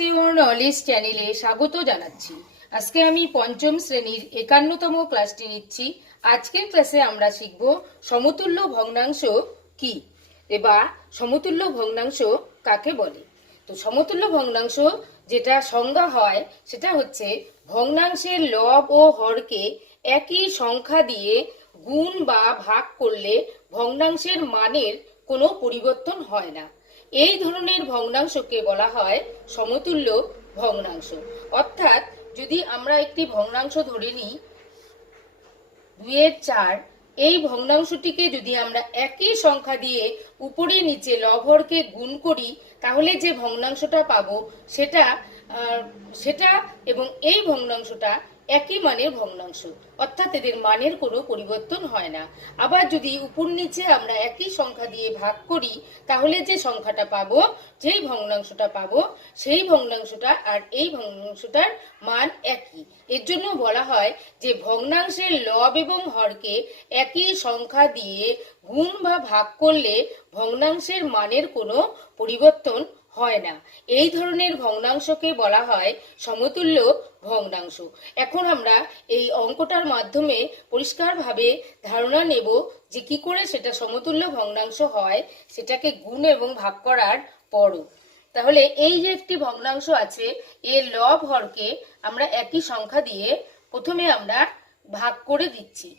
Sure knowledge চ্যানেলে স্বাগত জানাচ্ছি। আজকে আমি পঞ্চম শ্রেণির একান্নতম ক্লাসটি নিচ্ছি। আজকের ক্লাসে আমরা শিখব সমতুল্য ভগ্নাংশ কি? এবার সমতুল্য ভগ্নাংশ কাকে বলে? তো সমতুল্য ভগ্নাংশ যেটা সংজ্ঞা হয়, সেটা হচ্ছে ভগ্নাংশের লব ও হরকে একই সংখ্যা দিয়ে গুণ বা ভাগ করলে ভগ্নাংশের মানের কোনো পরিবর্তন হয় না। এই ধরনের ভগ্নাংশকে বলা হয় সমতুল্য ভগ্নাংশ। অর্থাৎ যদি আমরা একটি ভগ্নাংশ ধরে নিই, দুইয়ের চার, এই ভগ্নাংশটিকে যদি আমরা একই সংখ্যা দিয়ে উপরে নিচে লভরকে গুণ করি, তাহলে যে ভগ্নাংশটা পাবো সেটা সেটা এবং এই ভগ্নাংশটা একই মানের ভগ্নাংশ। অর্থাৎ এদের মানের কোনো পরিবর্তন হয় না। আবার যদি উপর নিচে আমরা একই সংখ্যা দিয়ে ভাগ করি, তাহলে যে সংখ্যাটা পাবো, যেই ভগ্নাংশটা পাবো, সেই ভগ্নাংশটা আর এই ভগ্নাংশটার মান একই। এর জন্য বলা হয় যে ভগ্নাংশের লব এবং হরকে একই সংখ্যা দিয়ে গুণ বা ভাগ করলে ভগ্নাংশের মানের কোনো পরিবর্তন হয় না। এই ধরনের ভগ্নাংশকে বলা হয় সমতুল্য ভগ্নাংশ। এখন আমরা এই অঙ্কটার মাধ্যমে পরিষ্কারভাবে ধারণা নেব যে কি করে সেটা সমতুল্য ভগ্নাংশ হয়, সেটাকে গুণ এবং ভাগ করার পরও। তাহলে এই যে একটি ভগ্নাংশ আছে এর লব হরকে আমরা একই সংখ্যা দিয়ে প্রথমে আমরা ভাগ করে দিচ্ছি।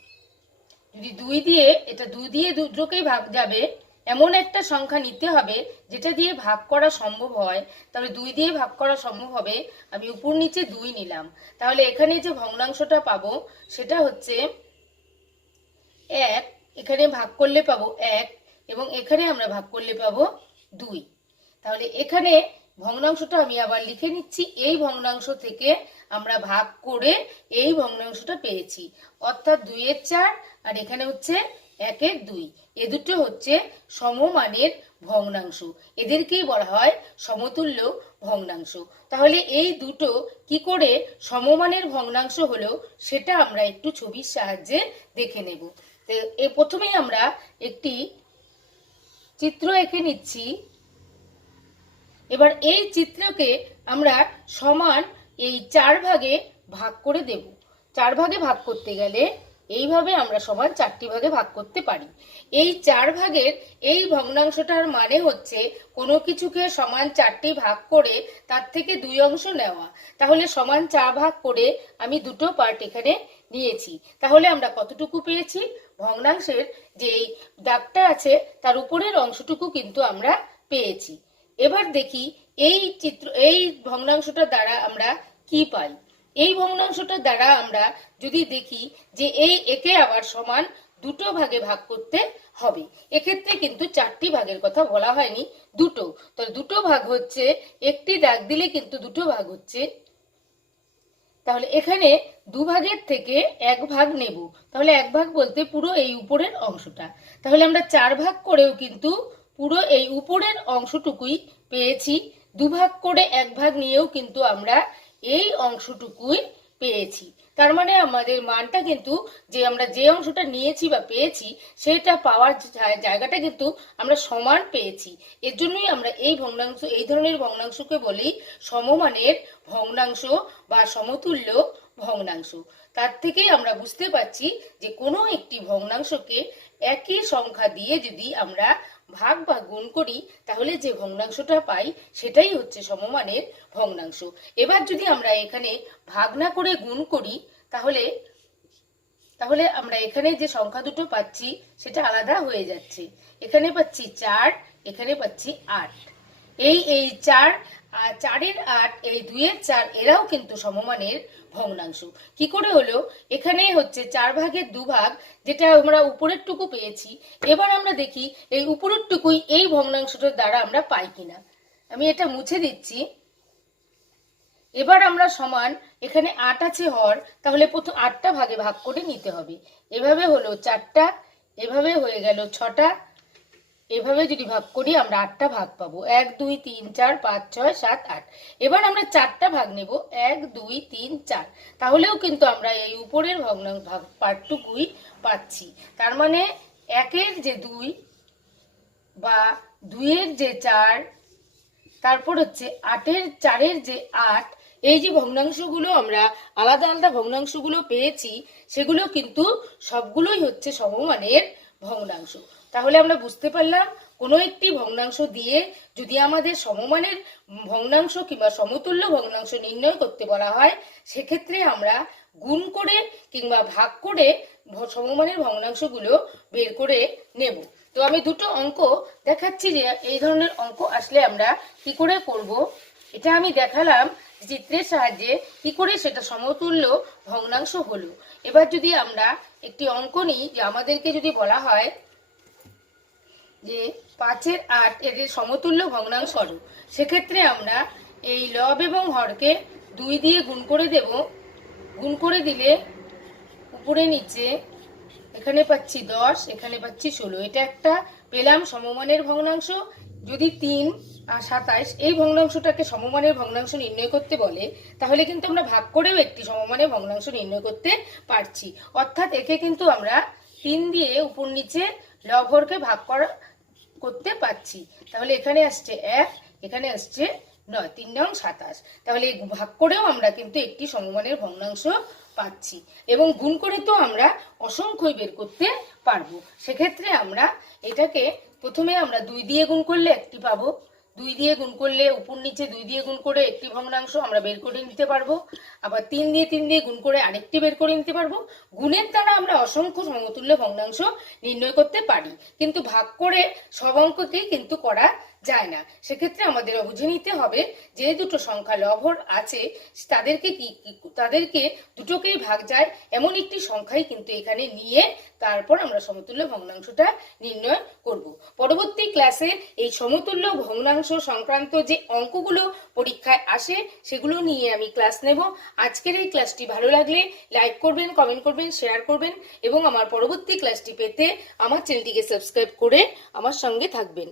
যদি দুই দিয়ে, এটা দুই দিয়ে দুটোকেই ভাগ যাবে এমন একটা সংখ্যা নিতে হবে, যেটা দিয়ে ভাগ করা সম্ভব হয়। তাহলে দুই দিয়ে ভাগ করা সম্ভব হবে, আমি উপর নিচে দুই নিলাম। তাহলে এখানে যে ভগ্নাংশটা পাবো, সেটা হচ্ছে এক, এখানে ভাগ করলে পাবো এক, এবং এখানে আমরা ভাগ করলে পাবো দুই। তাহলে এখানে ভগ্নাংশটা আমি আবার লিখে নিচ্ছি, এই ভগ্নাংশ থেকে আমরা ভাগ করে এই ভগ্নাংশটা পেয়েছি। অর্থাৎ দুইয়ের চার, আর এখানে হচ্ছে একের দুই। এ দুটো হচ্ছে সমমানের ভগ্নাংশ। এদেরকেই বলা হয় সমতুল্য ভগ্নাংশ। তাহলে এই দুটো কি করে সমমানের ভগ্নাংশ হলো সেটা আমরা একটু ছবির সাহায্যে দেখে নেব। এ প্রথমেই আমরা একটি চিত্র এঁকে নিচ্ছি। এবার এই চিত্রকে আমরা সমান এই চার ভাগে ভাগ করে দেব। চার ভাগে ভাগ করতে গেলে এইভাবে আমরা সমান চারটি ভাগে ভাগ করতে পারি। এই চার ভাগের এই ভগ্নাংশটার মানে হচ্ছে কোনো কিছুকে সমান চারটি ভাগ করে তার থেকে দুই অংশ নেওয়া। তাহলে সমান চার ভাগ করে আমি দুটো পার্ট এখানে নিয়েছি। তাহলে আমরা কতটুকু পেয়েছি? ভগ্নাংশের যে এই দাগটা আছে তার উপরের অংশটুকু কিন্তু আমরা পেয়েছি। এবার দেখি এই চিত্র, এই ভগ্নাংশটার দ্বারা আমরা কি পাই। এই ভগ্নাংশটার দ্বারা আমরা যদি দেখি যে এই একে আবার সমান দুটো ভাগে ভাগ করতে হবে। এক্ষেত্রে কিন্তু চারটি ভাগের কথা বলা হয়নি, দুটো। তাহলে দুটো ভাগ হচ্ছে, একটি দাগ দিলে কিন্তু দুটো ভাগ হচ্ছে। তাহলে এখানে দু ভাগের থেকে এক ভাগ নেব। তাহলে এক ভাগ বলতে পুরো এই উপরের অংশটা। তাহলে আমরা চার ভাগ করেও কিন্তু পুরো এই উপরের অংশটুকুই পেয়েছি। দুভাগ করে এক ভাগ নিয়েও কিন্তু আমরা এই অংশটুকুই পেয়েছি। তার মানে আমাদের মানটা কিন্তু যে আমরা যে অংশটা নিয়েছি বা পেয়েছি, সেটা পাওয়ার জায়গাটা কিন্তু আমরা সমান পেয়েছি। এর জন্যই আমরা এই ভগ্নাংশ, এই ধরনের ভগ্নাংশকে বলি সমমানের ভগ্নাংশ বা সমতুল্য ভগ্নাংশ। তার থেকেই আমরা বুঝতে পারছি যে কোনো একটি ভগ্নাংশকে একই সংখ্যা দিয়ে যদি আমরা ভাগ বা গুণ করি, তাহলে যে ভগ্নাংশটা পাই, সেটাই হচ্ছে সমমানের ভগ্নাংশ। এবার যদি আমরা এখানে ভাগ না করে গুণ করি, তাহলে তাহলে আমরা এখানে যে সংখ্যা দুটো পাচ্ছি, সেটা আলাদা হয়ে যাচ্ছে। এখানে পাচ্ছি চার, এখানে পাচ্ছি আট। এই এই চার আর চারের আট এই দুইয়ের চার এরাও কিন্তু সমমানের ভগ্নাংশ। কি করে হলো? এখানে হচ্ছে চার ভাগের দু ভাগ যেটা আমরা উপরের টুকু পেয়েছি, এবার আমরা দেখি এই উপরের টুকুই এই ভগ্নাংশটার দ্বারা আমরা পাই কিনা। আমি এটা মুছে দিচ্ছি। এবার আমরা সমান, এখানে আট আছে হর, তাহলে প্রথম আটটা ভাগে ভাগ করে নিতে হবে। এভাবে হলো চারটা, এভাবে হয়ে গেল ছটা এভাবে যদি ভাগ করি, আমরা আটটা ভাগ পাবো। এক, দুই, তিন, চার, পাঁচ, ছয়, সাত, আট। এবার আমরা চারটা ভাগ নেব। এক, দুই, তিন, চার। তাহলেও কিন্তু আমরা এই উপরের ভগ্নাংশ ভাগ পার্টটুকুই পাচ্ছি। তার মানে একের যে দুই বা দুইয়ের যে চার, তারপর হচ্ছে আটের, চারের যে আট, এই যে ভগ্নাংশগুলো আমরা আলাদা আলাদা ভগ্নাংশগুলো পেয়েছি, সেগুলো কিন্তু সবগুলোই হচ্ছে সমমানের ভগ্নাংশ। তাহলে আমরা বুঝতে পারলাম, কোনো একটি ভগ্নাংশ দিয়ে যদি আমাদের সমমানের ভগ্নাংশ কিংবা সমতুল্য ভগ্নাংশ নির্ণয় করতে বলা হয়, সেক্ষেত্রে আমরা গুণ করে কিংবা ভাগ করে সমমানের ভগ্নাংশগুলো বের করে নেব। তো আমি দুটো অঙ্ক দেখাচ্ছি যে এই ধরনের অঙ্ক আসলে আমরা কি করে করব? এটা আমি দেখালাম চিত্রের সাহায্যে কি করে সেটা সমতুল্য ভগ্নাংশ হলো। এবার যদি আমরা একটি অঙ্ক নিই, যে আমাদেরকে যদি বলা হয় যে পাঁচের আট এর সমতুল্য ভগ্নাংশ করো সেক্ষেত্রে আমরা এই লব এবং হরকে দুই দিয়ে গুণ করে দেব। গুণ করে দিলে উপরে নিচে এখানে পাচ্ছি দশ, এখানে পাচ্ছি ষোলো। এটা একটা পেলাম সমমানের ভগ্নাংশ। যদি তিন আর সাতাইশ এই ভগ্নাংশটাকে সমমানের ভগ্নাংশ নির্ণয় করতে বলে, তাহলে কিন্তু আমরা ভাগ করেও একটি সমমানের ভগ্নাংশ নির্ণয় করতে পারছি। অর্থাৎ একে কিন্তু আমরা তিন দিয়ে উপর নিচে লবহরকে ভাগ করা করতে পারছি। তাহলে এখানে আসছে এক, এখানে আসছে নয়, তিন নং সাতাশ। তাহলে ভাগ করেও আমরা কিন্তু একটি সমমানের ভগ্নাংশ পাচ্ছি। এবং গুণ করে তো আমরা অসংখ্যই বের করতে পারব। সেক্ষেত্রে আমরা এটাকে প্রথমে আমরা দুই দিয়ে গুণ করলে একটি পাবো। দুই দিয়ে গুণ করলে উপর নিচে দুই দিয়ে গুণ করে একটি ভগ্নাংশ আমরা বের করে নিতে পারব। আবার তিন দিয়ে তিন দিয়ে গুণ করে আরেকটি বের করে নিতে পারব। গুণের দ্বারা আমরা অসংখ্য সমতুল্য ভগ্নাংশ নির্ণয় করতে পারি। কিন্তু ভাগ করে সব অঙ্ককেই কিন্তু করা যায় না। সেক্ষেত্রে আমাদের বুঝে নিতে হবে যে দুটো সংখ্যা লভর আছে, তাদেরকে কি তাদেরকে দুটোকেই ভাগ যায়, এমন একটি সংখ্যাই কিন্তু এখানে নিয়ে তারপর আমরা সমতুল্য ভগ্নাংশটা নির্ণয় করব। পরবর্তী ক্লাসে এই সমতুল্য ভগ্নাংশ সংক্রান্ত যে অঙ্কগুলো পরীক্ষায় আসে, সেগুলো নিয়ে আমি ক্লাস নেব। আজকের এই ক্লাসটি ভালো লাগলে লাইক করবেন কমেন্ট করবেন শেয়ার করবেন এবং আমার পরবর্তী ক্লাসটি পেতে আমার চ্যানেলটিকে সাবস্ক্রাইব করে আমার সঙ্গে থাকবেন।